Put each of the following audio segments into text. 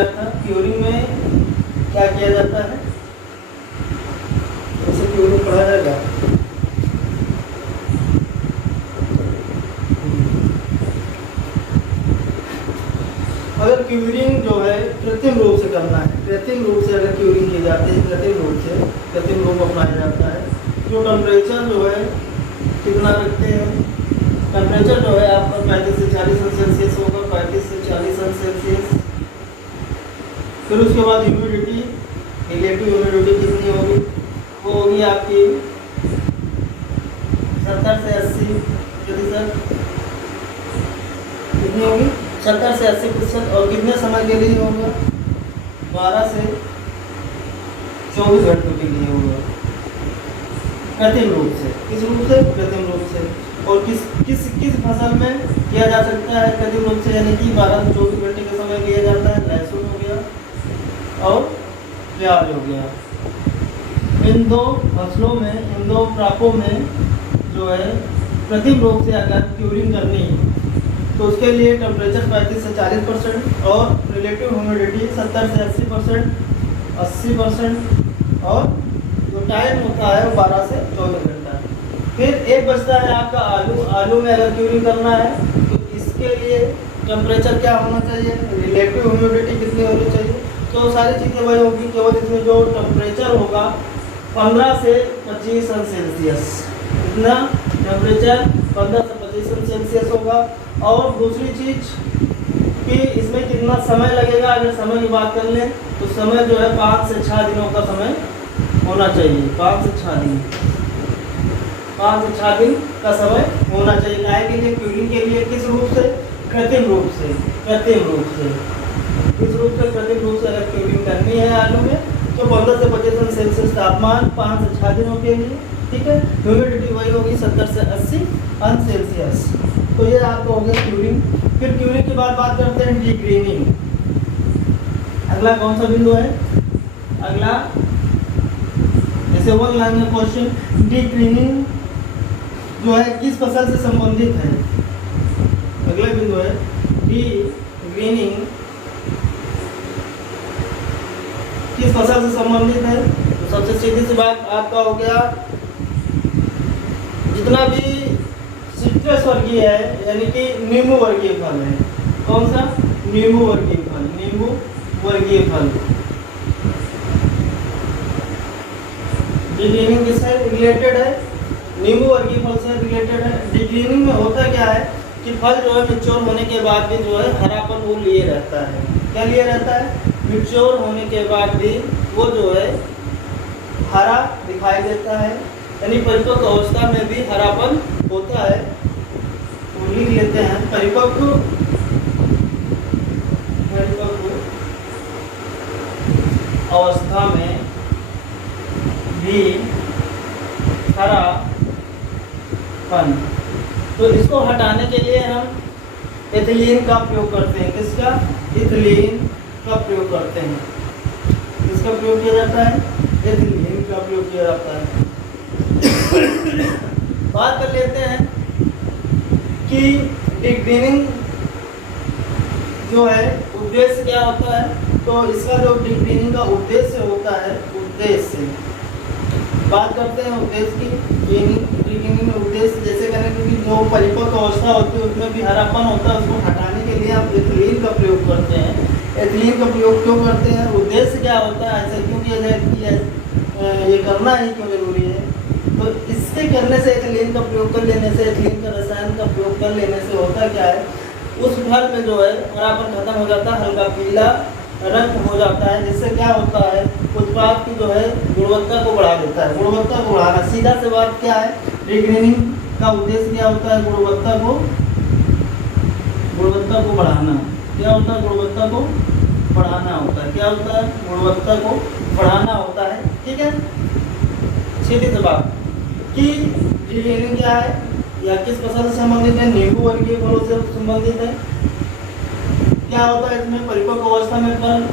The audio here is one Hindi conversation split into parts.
गया था। क्यूरिंग में क्या किया जाता है, जैसे क्यूरिंग पढ़ा जाएगा। अगर क्यूरिंग जो है कृत्रिम रूप से करना है, कृत्रिम रूप से अगर क्यूरिंग की जाती है, कृत्रिम रूप अपनाया जाता है, जो टेम्परेचर जो है कितना रखते हैं, टेम्परेचर जो है आपका 35 से 40 अंश सेल्सियस होगा, 35 से 40 अंश सेल्सियस। फिर उसके बाद ह्यूमिडिटी, रिलेटिव ह्यूमिडिटी कितनी होगी, वो होगी आपकी 70 से 80%। कितनी होगी, 70 से 80%। और कितने समय के लिए होगा, 12 से 24 घंटों के लिए होगा, कृत्रिम रूप से। किस रूप से, कृत्रिम रूप से। और किस किस किस फसल में किया जा सकता है कृत्रिम रूप से, यानी कि 12 से 24 घंटे का समय लिया जाता है। लहसुन हो गया और प्याज हो गया। इन दो फसलों में, इन दो क्रॉपों में जो है कृत्रिम रूप से अगर क्यूरिंग करनी है तो उसके लिए टेम्परेचर 35 से 40% और रिलेटिव ह्यूमिडिटी 70 से 80%, और जो टाइम होता है वो 12 से 24 घंटा। फिर एक बचता है आपका आलू। आलू में अगर क्यूरिंग करना है तो इसके लिए टेम्परेचर क्या होना चाहिए, रिलेटिव ह्यूमिडिटी कितनी होनी चाहिए। तो सारी चीज़ें वही होगी, केवल इसमें जो टेम्परेचर होगा 15 से 25 अंश सेल्सियस। इतना टेम्परेचर 15 से 25 अंश सेल्सियस होगा। और दूसरी चीज़ कि इसमें कितना समय लगेगा, अगर समय की बात कर लें तो समय जो है 5 से 6 दिनों का समय होना चाहिए। 5 से 6 दिन, 5 से 6 दिन का समय होना चाहिए। गाय के लिए, क्यूरिंग के लिए किस रूप से, कृत्रिम रूप से। कृत्रिम रूप से, किस रूप से, कृत्रिम रूप से अगर क्यूरिंग करनी है आलू में तो 15 से 25 अंश सेल्सियस तापमान 5 से 6 दिनों के लिए, ठीक है। ह्यूमिडिटी वही होगी 70 से 80 अंश सेल्सियस। तो ये आपको हो गया क्यूरिंग। फिर क्यूरिंग के बाद बात करते हैं डीग्रेनिंग। अगला कौन सा बिंदु है, अगला जैसे 1 लाइन में क्वेश्चन, डीग्रेनिंग जो है किस फसल से संबंधित है। अगला बिंदु है डीग्रेनिंग किस फसल से संबंधित है। तो सबसे सीधी सी बात आपका हो गया, जितना भी सिट्रस वर्गीय है, यानी कि नींबू वर्गीय फल है। कौन सा, नींबू वर्गीय फल, नींबू वर्गीय फल। डीग्रेनिंग किससे रिलेटेड है, नींबू वर्गीय फल से रिलेटेड है। डीग्रेनिंग में होता क्या है कि फल जो है मैच्योर होने के बाद भी जो है हरापन वो लिए रहता है। क्या लिए रहता है, मैच्योर होने के बाद भी वो जो है हरा दिखाई देता है, यानी परिपक्व अवस्था में भी हरापन होता है। तो लिख लेते हैं परिपक्व अवस्था में भी हरापन। तो इसको हटाने के लिए हम एथिलीन का प्रयोग करते हैं। किसका, एथिलीन का प्रयोग करते हैं। किसका प्रयोग किया जाता है, एथिलीन का प्रयोग किया जाता है। बात कर लेते हैं कि डीग्रेनिंग जो है उद्देश्य क्या होता है। तो इसका जो डीग्रेनिंग का उद्देश्य होता है, उद्देश्य बात करते हैं उद्देश्य की। डीग्रेनिंग में उद्देश्य जैसे करें कि जो परिपक्व अवस्था होती है उसमें भी हरापन होता है, उसको हटाने के लिए हम एथिलीन का प्रयोग करते हैं। एथिलीन का प्रयोग क्यों करते हैं, उद्देश्य क्या होता है, ऐसा क्यों किया जाए, ये करना ही क्यों जरूरी है। तो इससे करने से, एथिलीन का प्रयोग कर लेने से, एथिलीन का रसायन का प्रयोग कर लेने से होता क्या है, उस फल में जो है हरापन खत्म हो जाता है, हल्का पीला रंग हो जाता है, जिससे क्या होता है उत्पाद की जो है गुणवत्ता को बढ़ा देता है। गुणवत्ता को बढ़ाना, सीधा से बात क्या है, डीग्रेनिंग का उद्देश्य क्या होता है, गुणवत्ता को बढ़ाना। क्या होता है, गुणवत्ता को बढ़ाना होता है। क्या होता है, गुणवत्ता को बढ़ाना होता है, ठीक है। सीधी सी बात कि डीग्रेनिंग क्या है या किस फसल से संबंधित है, नींबू वर्गीय फलों से संबंधित है। क्या होता है, इसमें परिपक्व अवस्था में फल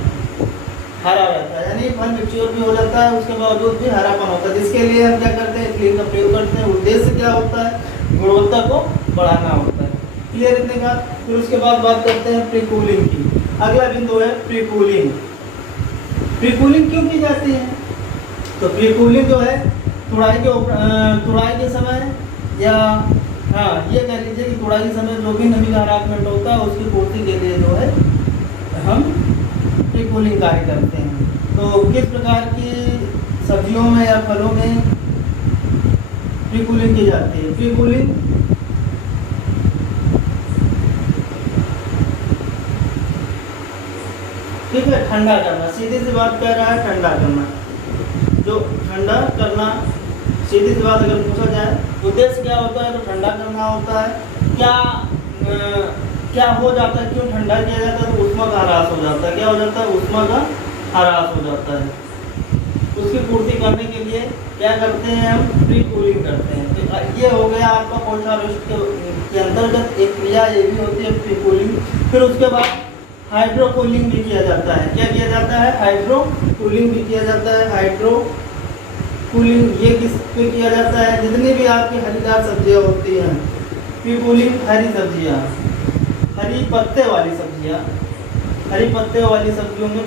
हरा रहता है, यानी फल मैच्योर भी हो जाता है, उसके बावजूद भी हरापन होता है, जिसके लिए हम क्या करते हैं, एथिलीन का प्रयोग करते हैं। उद्देश्य क्या होता है, गुणवत्ता को बढ़ाना होता है। क्लियर इतने का। फिर उसके बाद बात करते हैं प्री कूलिंग की। अगला बिंदु है प्री कूलिंग। प्री कूलिंग क्यों की जाती है? तो प्री कूलिंग जो है तुड़ाई के समय या ये कह लीजिए कि तुड़ाई के समय जो भी नमी का हरासमेंट होता है उसकी पूर्ति के लिए जो है हम प्री कूलिंग कार्य करते हैं। तो किस प्रकार की सब्जियों में या फलों में प्री कूलिंग की जाती है? प्री कूलिंग ठीक है, ठंडा करना, सीधी सी बात कह रहा है, ठंडा करना। जो ठंडा करना, सीधी सी बात अगर पूछा जाए उद्देश्य क्या होता है, तो ठंडा करना होता है। क्या हो जाता है, क्यों ठंडा किया जाता है? तो ऊष्मा का ह्रास हो जाता है। क्या हो जाता है? ऊष्मा का ह्रास हो जाता है। उसकी पूर्ति करने के लिए क्या करते हैं हम? प्री कूलिंग करते हैं। तो ये हो गया आपका कोल्ड के अंतर्गत एक क्रिया ये भी होती है प्री कूलिंग। फिर उसके बाद हाइड्रो कूलिंग भी किया जाता है। क्या किया जाता है? हाइड्रो कूलिंग भी किया जाता है। हाइड्रो कूलिंग ये किस पे किया जाता है? जितनी भी आपकी हरीदार सब्जियां होती हैं, प्री कूलिंग हरी सब्जियां, हरी पत्ते वाली सब्जियां, हरी पत्ते वाली सब्जियों में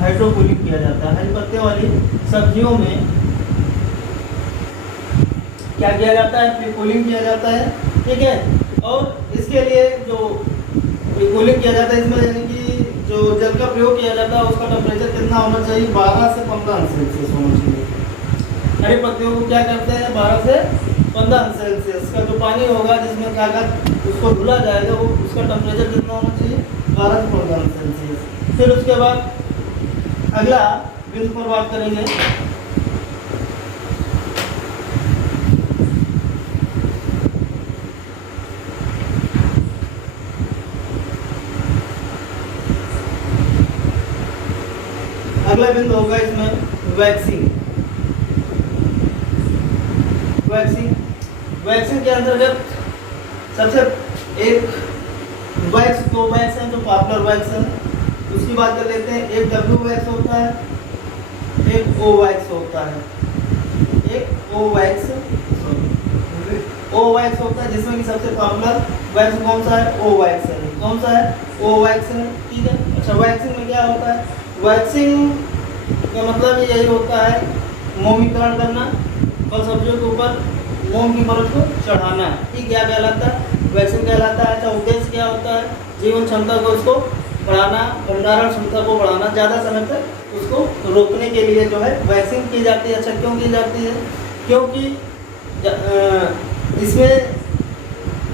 हाइड्रो कूलिंग किया जाता है। हरी पत्ते वाली सब्जियों में क्या किया जाता है? प्री कूलिंग किया जाता है। ठीक है, और इसके लिए जो प्री कूलिंग किया जाता है इसमें यानी कि जो जल का प्रयोग किया जाता है उसका टेम्परेचर कितना होना चाहिए? 12 से 15 अंश सेल्सियस होना चाहिए। हरे पत्तियों को क्या करते हैं? 12 से 15 अंश सेल्सियस का जो पानी होगा जिसमें क्या उसको धुला जाएगा वो उसका टेम्परेचर कितना होना चाहिए? 12 से 15 अंश सेल्सियस। फिर उसके बाद अगला बिंदु पर बात करेंगे अगला बिंदु होगा इसमें वैक्सिंग। वैक्सिंग के अंतर्गत सबसे एक वैक्स, दो वैक्स हैं जो पॉपुलर वैक्स हैं, उसकी बात कर लेते हैं। एक डब्ल्यू वैक्स होता है, एक ओ वैक्स होता है। एक ओ वैक्स होता है जिसमें कि सबसे पॉपुलर वैक्स कौन सा है? ओ वैक्स है। कौन सा है? ओ वैक्स है। ठीक है, अच्छा वैक्सिंग में क्या होता है? वैक्सिंग का मतलब यही होता है मोमीकरण करना, फल सब्जियों के ऊपर मोम की परत को चढ़ाना। ठीक, क्या कहलाता है? वैक्सिंग कहलाता है। अच्छा उद्देश्य क्या होता है? जीवन क्षमता को उसको बढ़ाना, भंडारण क्षमता को बढ़ाना, ज़्यादा समय तक उसको रोकने के लिए जो है वैक्सिंग की जाती है। अच्छा क्यों की जाती है? क्योंकि इसमें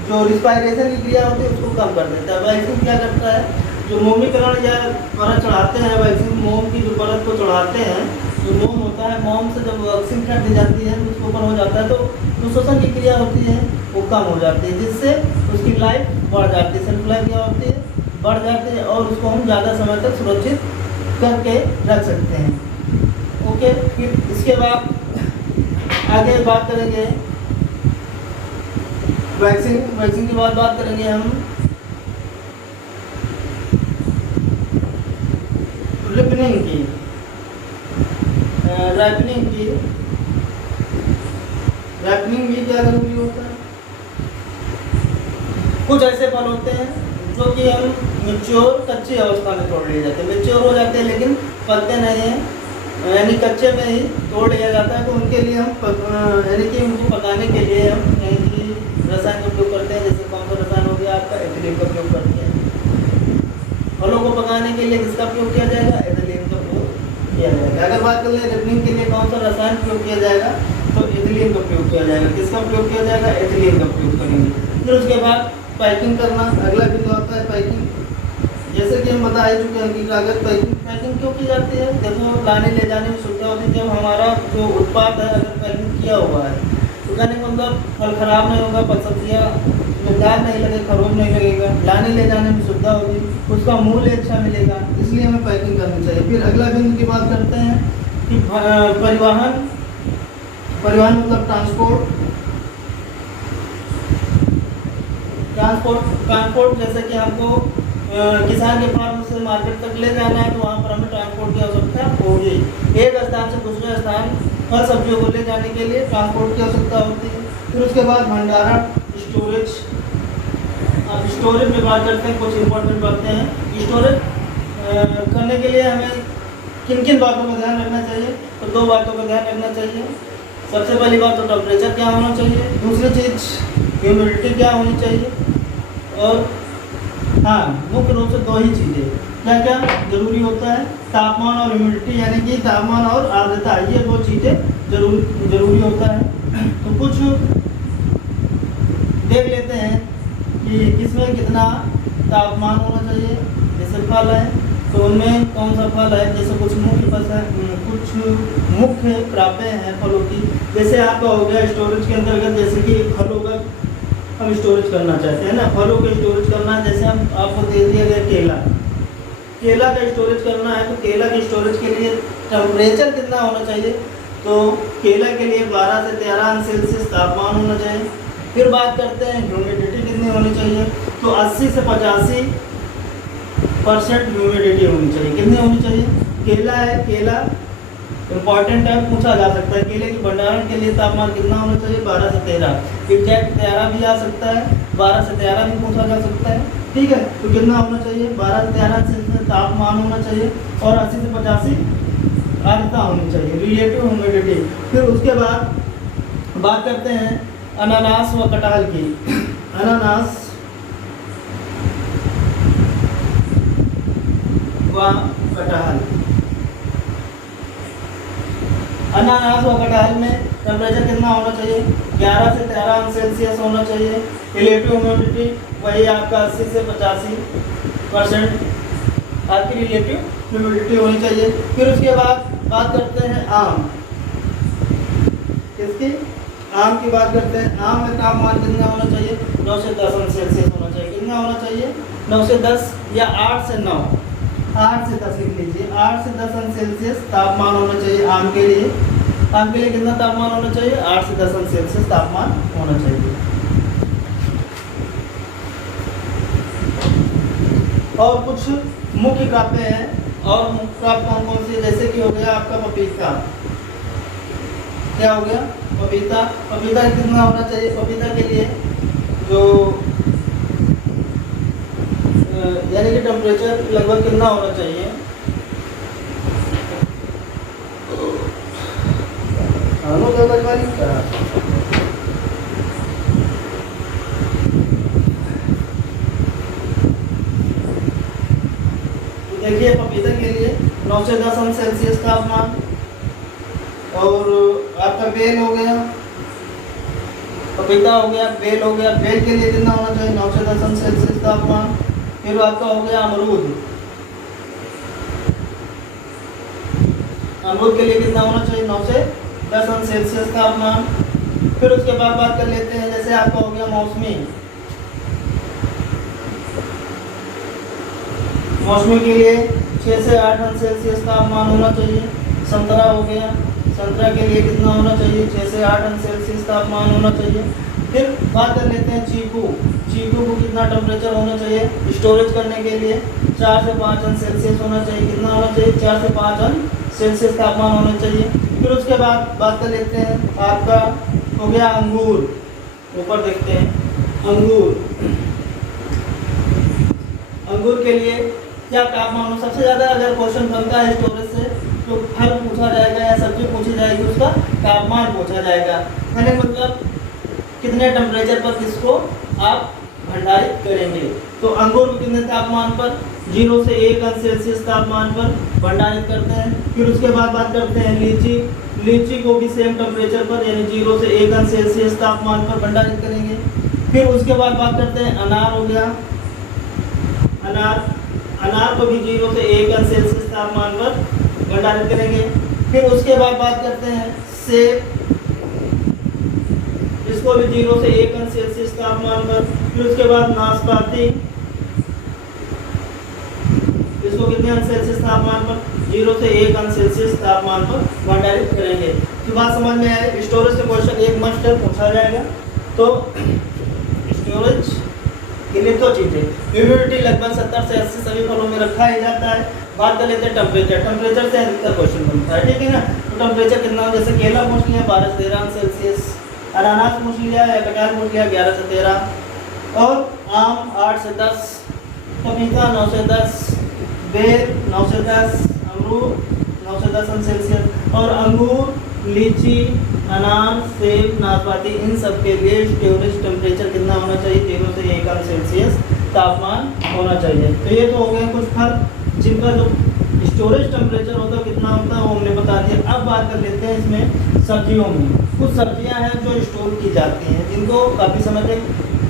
जो रिस्पायरेशन की क्रिया होती है उसको कम कर देता है। वैक्सिंग क्या करता है? जो मोमीकरण या परत चढ़ाते हैं, वैक्सीन मोम की जो परत को चढ़ाते हैं, जो मोम होता है, मोम से जब वैक्सीन हट दी जाती है उसके ऊपर हो जाता है तो जो शोषण की क्रिया होती है वो कम हो जाती है, जिससे उसकी लाइफ बढ़ जाती है। सेल्फ लाइफ क्या होती है? बढ़ जाती है और उसको हम ज़्यादा समय तक सुरक्षित करके रख सकते हैं। ओके, फिर इसके बाद आगे बात करेंगे वैक्सीन के बाद बात करेंगे हम रिपनिंग की, रैपनिंग भी क्या जरूरी होता है? कुछ ऐसे फल होते हैं जो कि हम मैच्योर कच्ची अवस्था में तोड़ लिए जाते हैं, मैच्योर हो जाते हैं लेकिन पकते नहीं हैं, यानी कच्चे में ही तोड़ लिया जाता है। तो उनके लिए हम यानी कि उनको पकाने के लिए हम रसायन का उपयोग करते हैं। जैसे कौन सा रसायन हो गया आपका? एथिलीन का उपयोग करते हैं। फलों को पकाने के लिए किसका उपयोग किया जाएगा? एथिलीन का उपयोग किया जाएगा। अगर बात कर ले रिपनिंग के लिए कौन सा रसायन उपयोग किया जाएगा, तो एथिलीन का उपयोग किया जाएगा। किसका उपयोग किया जाएगा? एथिलीन का उपयोग करेंगे। फिर उसके बाद पैकिंग करना, अगला बिंदु आता है पैकिंग। जैसे कि हम बता ही चुके हैं कि कागज पैकिंग क्यों की जाती है? देखो लाने ले जाने में सुविधा होती है। जब हमारा जो उत्पाद है अगर पैकिंग किया हुआ है तो कहने का मतलब फल खराब नहीं होगा, फल सब्जियाँ में दाग नहीं लगेगा, खरोच नहीं लगेगा, लाने ले जाने में सुविधा होगी, उसका मूल्य अच्छा मिलेगा, इसलिए हमें पैकिंग करनी चाहिए। फिर अगला बिंदु की बात करते हैं कि परिवहन मतलब ट्रांसपोर्ट जैसे कि हमको किसान के फार्म से मार्केट तक ले जाना है तो वहाँ पर हमें ट्रांसपोर्ट की आवश्यकता होगी। एक स्थान से दूसरे स्थान फल सब्जियों को ले जाने के लिए ट्रांसपोर्ट की आवश्यकता होती है। फिर उसके बाद भंडारण, स्टोरेज। अब स्टोरेज में बात करते हैं, कुछ इंपॉर्टेंट बातें हैं। स्टोरेज करने के लिए हमें किन किन बातों का ध्यान रखना चाहिए? तो 2 बातों का ध्यान रखना चाहिए। सबसे पहली बात तो टेम्परेचर क्या होना चाहिए, दूसरी चीज़ ह्यूमिडिटी क्या होनी चाहिए, और हाँ मुख्य रूप से 2 ही चीज़ें क्या क्या जरूरी होता है, तापमान और ह्यूमिडिटी, यानी कि तापमान और आर्द्रता, ये 2 चीज़ें जरूरी होता है। तो कुछ देख लेते हैं कि किसमें कितना तापमान होना चाहिए। जैसे फल है तो उनमें कौन सा फल है, जैसे कुछ मुख्य प्राप्य हैं फलों की। जैसे आपका हो गया स्टोरेज के अंतर्गत, जैसे कि फलों का हम स्टोरेज करना चाहते हैं ना, फलों का स्टोरेज करना है। जैसे हम आपको दे दिया गया केला का स्टोरेज करना है, तो केला के स्टोरेज के लिए टेम्परेचर कितना होना चाहिए? तो केला के लिए 12 से 13 अंश सेल्सियस तापमान होना चाहिए। फिर बात करते हैं ह्यूमिडिटी कितनी होनी चाहिए, तो 80 से 85% ह्यूमिडिटी होनी चाहिए। कितनी होनी चाहिए? केला है, केला इम्पॉर्टेंट है, पूछा जा सकता है केले के भंडारण के लिए तापमान कितना होना चाहिए? 12 से 13। एग्जैक्ट 13 भी आ सकता है, 12 से 13 भी पूछा जा सकता है, ठीक है। तो कितना होना चाहिए? 12 से 13 से तापमान होना चाहिए, और 80 से 85 आर्द्रता होनी चाहिए, रिलेटिव ह्यूमिडिटी। फिर उसके बाद बात करते हैं अनानास व कटहल की। अनानास व कटहल, अनानास व कटहल में टेम्परेचर कितना होना चाहिए? 11 से 13 अंश सेल्सियस होना चाहिए। रिलेटिव ह्यूमिडिटी वही आपका 80 से 85% आपकी रिलेटिव ह्यूमिडिटी होनी चाहिए। फिर उसके बाद बात करते हैं आम, किसकी? आम की बात करते हैं। आम में तापमान कितना होना चाहिए? 9 से 10 अंश सेल्सियस होना चाहिए। कितना होना चाहिए? 9 से 10 या 8 से 9, 8 से 10 लिख लीजिए, 8 से 10 अंश सेल्सियस तापमान होना चाहिए आम के लिए। आम के लिए कितना तापमान होना चाहिए? 8 से 10 अंश सेल्सियस तापमान होना चाहिए। और कुछ मुख्य प्राप्य हैं, और मुख्य प्राप्य कौन कौन सी? जैसे कि हो गया आपका पपीता, क्या हो गया? पपीता। पपीता कितना होना चाहिए? पपीता के लिए जो यानी कि टेम्परेचर लगभग कितना होना चाहिए? देखिए पपीता के लिए 9 से 10 अंश सेल्सियस तापमान, और आपका बेल हो गया, पपीता हो गया, बेल हो गया। बेल के लिए कितना होना चाहिए? 9 से 10 अंश सेल्सियस तापमान। फिर आपका हो गया अमरूद, अमरूद के लिए कितना होना चाहिए? 9 से 10 अंश सेल्सियस तापमान। फिर उसके बाद बात कर लेते हैं, जैसे आपका हो गया मौसमी, मौसमी के लिए 6 से 8 अंश सेल्सियस तापमान होना चाहिए। संतरा हो गया, संतरा के लिए कितना होना चाहिए? 6 से 8 अंश सेल्सियस तापमान होना चाहिए। फिर बात कर लेते हैं चीकू, चीकू को कितना टेम्परेचर होना चाहिए स्टोरेज करने के लिए? 4 से 5 अंश सेल्सियस होना चाहिए। कितना होना चाहिए? 4 से 5 अंश सेल्सियस तापमान होना चाहिए। फिर उसके बाद बात कर लेते हैं आपका हो गया अंगूर, ऊपर देखते हैं अंगूर, अंगूर के लिए क्या तापमान हो? सबसे ज़्यादा अगर क्वेश्चन बनता है स्टोरेज से तो फल पूछा जाएगा या सब्जी पूछी जाएगी, उसका तापमान पूछा जाएगा, यानी मतलब कितने टेम्परेचर पर किसको आप भंडारित करेंगे। तो अंगूर को कितने तापमान पर? 0 से 1 अंश सेल्सियस तापमान पर भंडारित करते हैं। फिर उसके बाद बात करते हैं लीची, लीची को भी सेम टेम्परेचर पर यानी 0 से 1 अंश सेल्सियस तापमान पर भंडारित करेंगे। फिर उसके बाद बात करते हैं अनार हो गया, अनार, अनार को भी 0 से 1 अंश सेल्सियस तापमान पर भंडारित करेंगे। फिर उसके बाद बात करते हैं सेब, इसको भी 0 से 1 अंश सेल्सियस तापमान पर। फिर उसके बाद नाशपाती, इसको कितने अंश सेल्सियस तापमान पर? 0 से 1 अंश सेल्सियस तापमान पर भंडारित करेंगे। तो बात समझ में आए? स्टोरेज से क्वेश्चन एक मस्ट है, पूछा जाएगा। तो स्टोरेज के लिए 2 चीज़ें, ह्यूमिडिटी लगभग 70 से 80 सभी फलों में रखा ही जाता है। बात कर लेते हैं टेम्परेचर, टेम्परेचर से अधिकतर क्वेश्चन बनता है, ठीक है ना। तो टेम्परेचर कितना हो? जैसे केला पूछ लिया 12 से 13 अंश सेल्सियस, अनानास पूछ लिया या कटहल पूछ लिया 11 से 13, और आम 8 से 10 पपीता 9 से 10, बेर 9 से 10, अमरूद 9 से 10 अंश सेल्सियस, और अंगूर, लीची, अनार, सेब, नाशपाती, इन सब के लिए स्टोरेज टेम्परेचर कितना होना चाहिए? 0 से 1 अंश सेल्सियस तापमान होना चाहिए। तो ये तो हो गए कुछ फल जिनका जो स्टोरेज टेम्परेचर होता है कितना होता है वो हमने बता दिया। अब बात कर लेते हैं इसमें सब्जियों में। कुछ सब्जियां हैं जो स्टोर की जाती हैं जिनको काफ़ी समय तक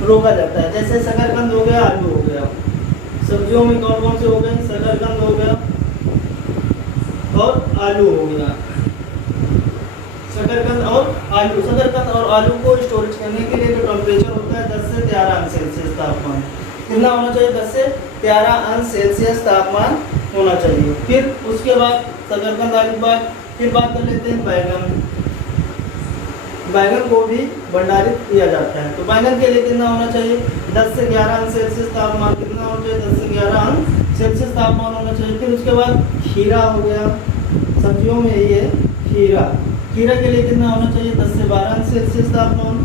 रोका जाता है, जैसे शकरकंद हो गया, आलू हो गया। सब्जियों में कौन कौन से हो गए? शकरकंद हो गया और आलू हो गया। शकरकंद और आलू को स्टोरेज करने के लिए जो टेम्परेचर होता है 10 से 13 अंश सेल्सियस तापमान कितना होना चाहिए? 10 से 13 अंश सेल्सियस तापमान होना चाहिए। फिर उसके बाद शकरकंद, आलू बाद फिर बात कर लेते हैं बैगन। बैगन को भी भंडारित किया जाता है, तो बैगन के लिए कितना होना चाहिए? 10 से 11 अंश सेल्सियस तापमान कितना होना चाहिए? 10 से 11 अंश सेल्सियस तापमान होना चाहिए। फिर उसके बाद खीरा हो गया, सब्जियों में ये खीरा के लिए कितना होना चाहिए? 10 से 12 अंश सेल्सियस तापमान,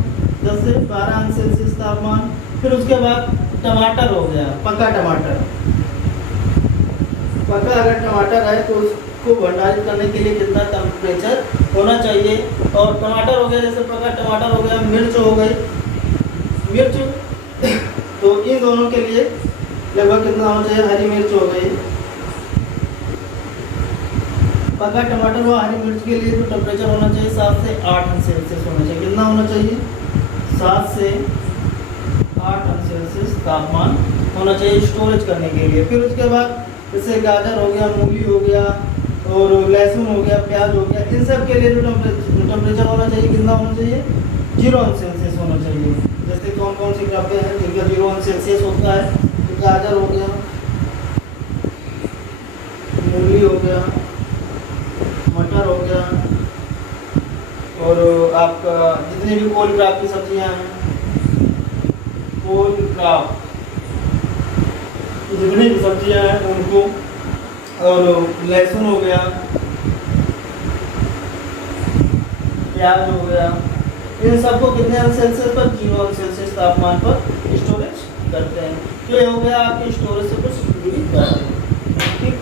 10 से 12 अंश सेल्सियस तापमान। फिर उसके बाद टमाटर हो गया, पका टमाटर। पका अगर टमाटर है तो उसको भंडारित करने के लिए कितना टेम्परेचर होना चाहिए? और टमाटर हो गया, जैसे पका टमाटर हो गया, मिर्च हो गई, तो इन दोनों के लिए लगभग कितना होना चाहिए? हरी मिर्च हो गई, पका टमाटर और हरी मिर्च के लिए तो टेम्परेचर होना चाहिए 7 से 8 अंश सेल्सियस होना चाहिए। कितना होना चाहिए? 7 से 8 अंश सेल्सियस तापमान होना चाहिए स्टोरेज करने के लिए। फिर उसके बाद जैसे गाजर हो गया, मूली हो गया, और लहसुन हो गया, प्याज हो गया, इन सब के लिए जो टेम्परेचर होना चाहिए कितना होना चाहिए? 0 अंश सेल्सियस होना चाहिए। जैसे कौन कौन सी द्रव्य हैं जिनका 0 अंश सेल्सियस होता है? तो गाजर हो गया, मूली हो गया, मटर हो गया, और आपका जितने भी कोलक्राफ्ट की सब्जियां हैं, कोलक्राफ्ट जितनी भी सब्जियां हैं उनको, और लहसुन हो गया, प्याज हो गया, इन सबको कितने अंश सेल्सियस पर? 0 अंश सेल्सियस तापमान पर स्टोरेज करते हैं। तो ये हो गया आपके स्टोरेज से कुछ जुड़ी बातें। ठीक,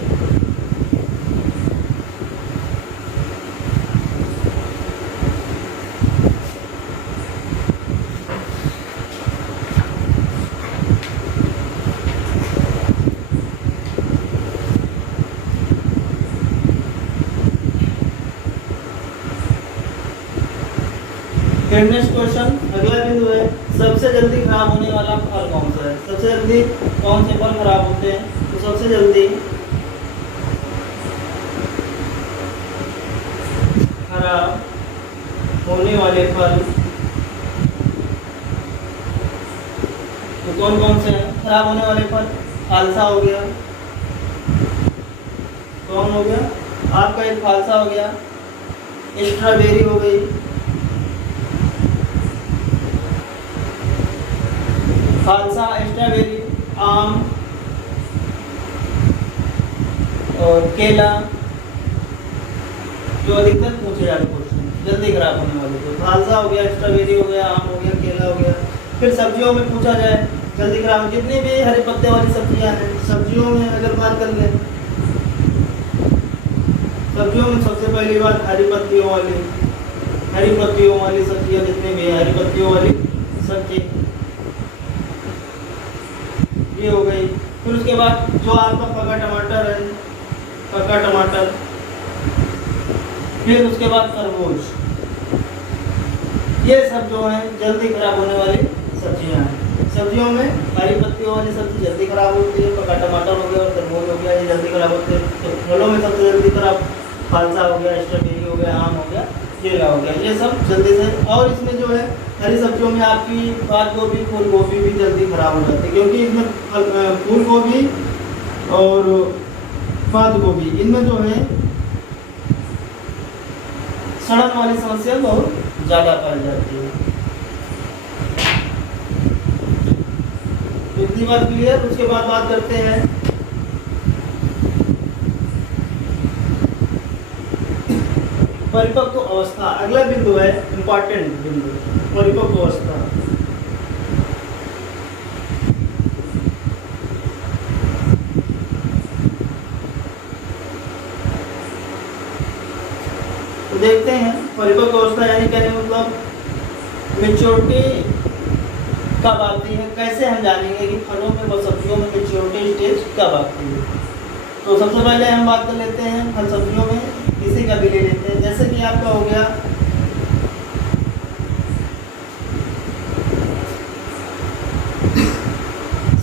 फिर नेक्स्ट क्वेश्चन, अगला बिंदु है सबसे जल्दी खराब होने वाला फल कौन सा है? सबसे जल्दी कौन से फल खराब होते हैं? तो सबसे जल्दी खराब होने वाले फल तो कौन कौन से हैं? खराब होने वाले फल फालसा हो गया, कौन हो गया? आपका एक फालसा हो गया, स्ट्रॉबेरी हो गई, फालसा, स्ट्रॉबेरी, आम और केला, जो अधिकतर पूछे जाते क्वेश्चन जल्दी खराब होने वाले। तो फालसा हो गया, स्ट्रॉबेरी हो गया, आम हो गया, केला हो गया। फिर सब्जियों में पूछा जाए जल्दी खराब जितनी भी हरे पत्ते वाली सब्जियां हैं, सब्जियों में अगर बात कर लें, सब्जियों में सबसे पहली बात हरी पत्तियों वाली सब्जियां जितनी भी हरी पत्तियों वाली सब्जी ये हो गई। फिर उसके बाद जो आपका पका टमाटर है, पका टमाटर, फिर उसके बाद तरबूज, ये सब जो है जल्दी खराब होने वाली सब्जियां हैं। सब्जियों में हरी पत्तियों वाली सब्जी जल्दी खराब होती है, पका टमाटर हो गया और तरबूज हो गया, ये जल्दी खराब होते हैं। तो फलों में सबसे जल्दी खराब फालसा हो गया, स्ट्रॉबेरी हो गया, आम हो गया, केला हो गया, ये सब जल्दी से। और इसमें जो है हरी सब्जियों में आपकी पात गोभी, फूल गोभी भी जल्दी खराब हो जाती है, क्योंकि इसमें फूल गोभी और पात गोभी इनमें जो है सड़न वाली समस्या बहुत ज़्यादा पाई जाती है। इतनी बात क्लियर। उसके बाद बात करते हैं परिपक्व अवस्था। अगला बिंदु है इंपॉर्टेंट बिंदु, परिपक्व अवस्था। तो देखते हैं परिपक्व अवस्था यानी कहने मतलब मेच्योरिटी कब आती है, कैसे हम जानेंगे कि फलों में व सब्जियों में मेच्योरिटी स्टेज कब आती है। तो सबसे पहले हम बात कर लेते हैं फल सब्जियों में, किसी का भी ले लेते हैं। जैसे कि आपका हो गया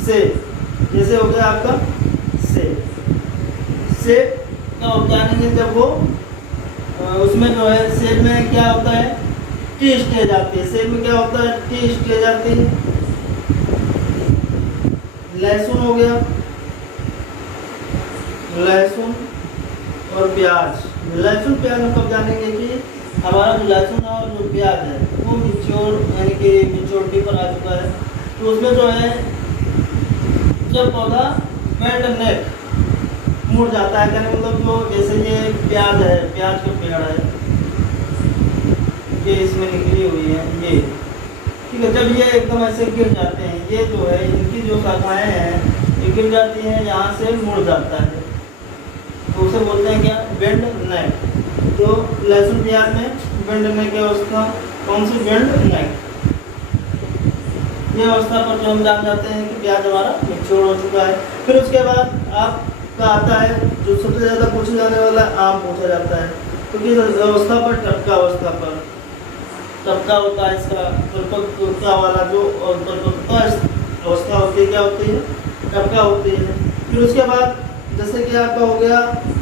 सेब, जैसे हो गया आपका सेब। सेब कब जानेंगे, जब वो उसमें जो है सेब में क्या होता है, टी स्टेज आती है। सेब में क्या होता है, टी स्टेज आती है। लहसुन हो गया, लहसुन और प्याज। लहसुन प्याज में कब जानेंगे कि हमारा जो लहसुन और जो प्याज है वो मिच्योर यानी कि मिच्योरिटी पर आ चुका है। तो उसमें जो है जब पौधा बेंड नेक मुड़ जाता है, कहने मतलब जो जैसे ये प्याज है, प्याज का पेड़ है, ये इसमें निकली हुई है ये, ठीक है। जब ये एकदम ऐसे गिर जाते हैं, ये जो है इनकी जो शाखाएं हैं ये गिर जाती हैं, यहाँ से मुड़ जाता है, तो उसे बोलते हैं क्या, बेंड नेक। तो लहसुन प्याज में बेंड नेक की अवस्था कौन सी, बेंड नेक। ये अवस्था पर जो हम जान जाते हैं कि प्याज हमारा मैच्योर हो चुका है। फिर उसके बाद आपका आता है जो सबसे ज़्यादा पूछा जाने वाला आम पूछा जाता है। तो किस अवस्था पर, टपका अवस्था पर। टपका होता है इसका परिपक्वता वाला जो परिपक्वता अवस्था होती है, क्या होती है, टपका होती है। फिर उसके बाद जैसे कि आपका हो गया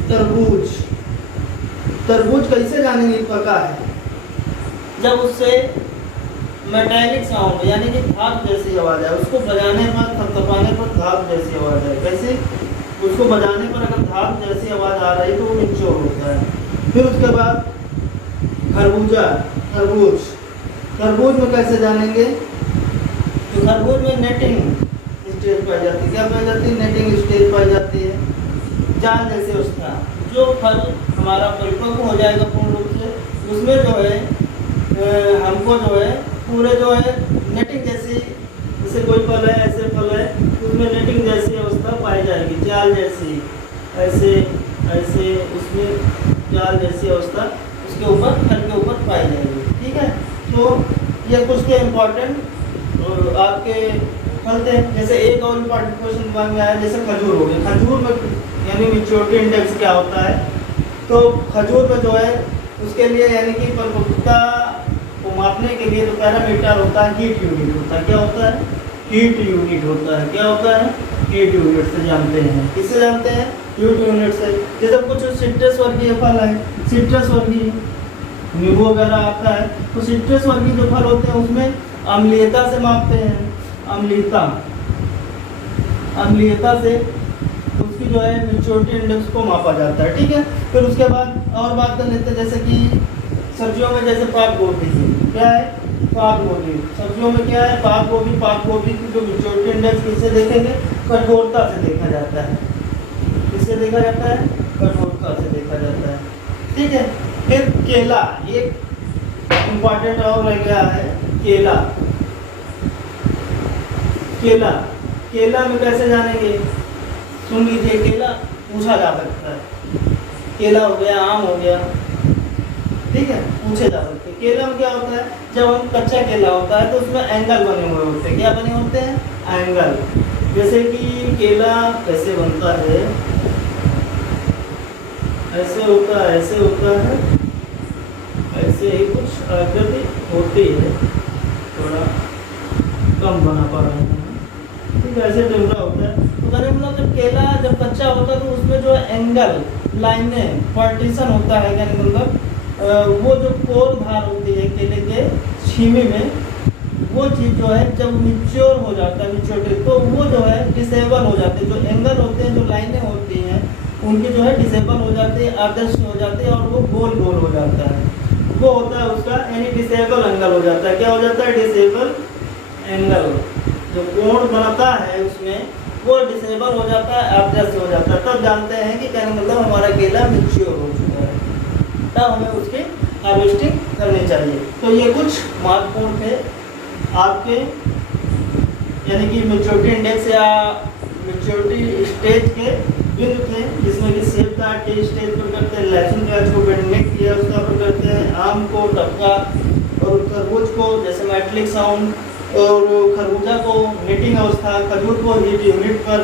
तरबूज। तरबूज कैसे जानेंगे पका है, जब उससे मेटालिक साउंड यानी कि धातु जैसी आवाज़ है, उसको बजाने पर, थपथपाने पर धातु जैसी आवाज़ है। कैसे, उसको बजाने पर अगर धातु जैसी आवाज़ आ रही तो वो मैच्योर होता है। फिर उसके बाद खरबूजा, खरबूज। खरबूज में कैसे जानेंगे, तो खरबूज में नेटिंग स्टेज पाई जाती है। क्या पाई जाती है, नेटिंग स्टेज पाई जाती है। जाल जैसे अवस्था, जो फल हमारा परिपक्व हो जाएगा पूर्ण रूप से, उसमें जो है हमको जो है पूरे जो है नेटिंग जैसी, जैसे कोई फल है, ऐसे फल है, उसमें नेटिंग जैसी अवस्था पाई जाएगी, जाल जैसी, ऐसे ऐसे उसमें जाल जैसी अवस्था उसके ऊपर, फल के ऊपर पाई जाएगी, ठीक है। तो ये कुछ के इम्पोर्टेंट आपके फल थे। जैसे एक और इम्पोर्टेंट क्वेश्चन दिमाग में आया, जैसे खजूर हो गया। खजूर में यानी मेच्योरिटी इंडेक्स क्या होता है, तो खजूर में जो है उसके लिए यानी कि परिपक्वता को मापने के लिए जो पैरामीटर होता है, हीट यूनिट होता है। क्या होता है, हीट यूनिट होता है। क्या होता है, हीट यूनिट से जानते हैं। किससे जानते हैं, हीट यूनिट से। जैसे कुछ सिट्रस वर्गीय फल है, सिट्रस वर्गीय नींबू वगैरह आता है, तो सिट्रस वर्गीय जो फल होते हैं उसमें अम्लीयता से मापते हैं। अम्लीयता, अम्लीयता से उसकी जो है मेच्योरिटी इंडेक्स को मापा जाता है, ठीक है। फिर उसके बाद और बात कर लेते हैं, जैसे कि सब्जियों में जैसे पात गोभी, क्या है, पात गोभी। सब्जियों में क्या है, पात गोभी। पात गोभी की जो मेच्योरिटी इंडेक्स किससे देखेंगे, कठोरता से देखा जाता है। किससे देखा जाता है, कठोरता से देखा जाता है, ठीक है। फिर केला, एक इम्पॉर्टेंट और रह गया है, केला। केला, केला में कैसे जानेंगे, सुन लीजिए, केला पूछा जा सकता है। केला हो गया, आम हो गया, ठीक है, पूछे जा सकते हैं। केला में क्या होता है, जब हम कच्चा केला होता है तो उसमें एंगल बने हुए होते हैं। क्या बने होते हैं, एंगल। जैसे कि केला कैसे बनता है, ऐसे होता है, ऐसे होता है, ऐसे ही कुछ आकृति होती है, थोड़ा कम बना पा रहे हैं, ठीक है, ऐसे टेढ़ा होता है। तो कहने मतलब जब केला जब कच्चा होता है तो उसमें जो एंगल, लाइनें, पार्टीशन होता है, कहने मतलब वो जो कोर धार होती है केले के छीमी में, वो चीज़ जो है जब मैच्योर हो जाता है, मैच्योरिटी, तो वो जो है डिसेबल हो जाते हैं। जो एंगल होते हैं, जो लाइनें होती हैं, उनकी जो है डिसेबल हो जाती है, अदृश्य हो जाती है, और वो गोल गोल हो जाता है। वो होता है उसका यानी डिसेबल एंगल हो जाता है। क्या हो जाता है, डिसेबल एंगल। जो कोण बनता है उसमें वो डिसेबल हो जाता है, अदृश्य हो जाता है। तब जानते हैं कि कहने मतलब हमारा केला मैच्योर हो चुका है, तब हमें उसकी हार्वेस्टिंग करनी चाहिए। तो ये कुछ महत्वपूर्ण थे आपके, यानी कि मैच्योरिटी इंडेक्स या मैच्योरिटी स्टेज के बिंदु थे जिसमें कि सेब का टी स्टेज पर करते हैं, लहसुन प्याज को बेंडिंग किया उसका पर करते हैं, आम को टपका और तरबूज को जैसे मेटलिक साउंड और खरबूजा को मीटिंग अवस्था, खजूर को हीट यूनिट पर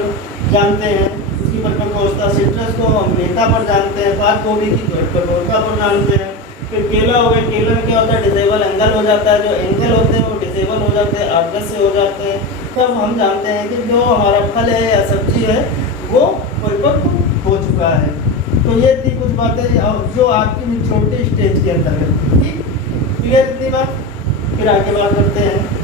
जानते हैं उसकी परिपक्व अवस्था, सिट्रस को अम्लता पर जानते हैं, पात गोभी की कठोरता पर जानते हैं। फिर केला हो गया, केला में क्या होता है डिसेबल एंगल हो जाता है, जो एंगल होते हैं वो डिसेबल हो जाते हैं, आर्गस से हो जाते हैं। तब हम जानते हैं कि जो हमारा फल है या सब्जी है वो परिपक्व हो चुका है। तो ये थी कुछ बातें जो आपकी छोटी स्टेज के अंतर्गत थी। क्लियर इतनी बात? फिर आगे बात करते हैं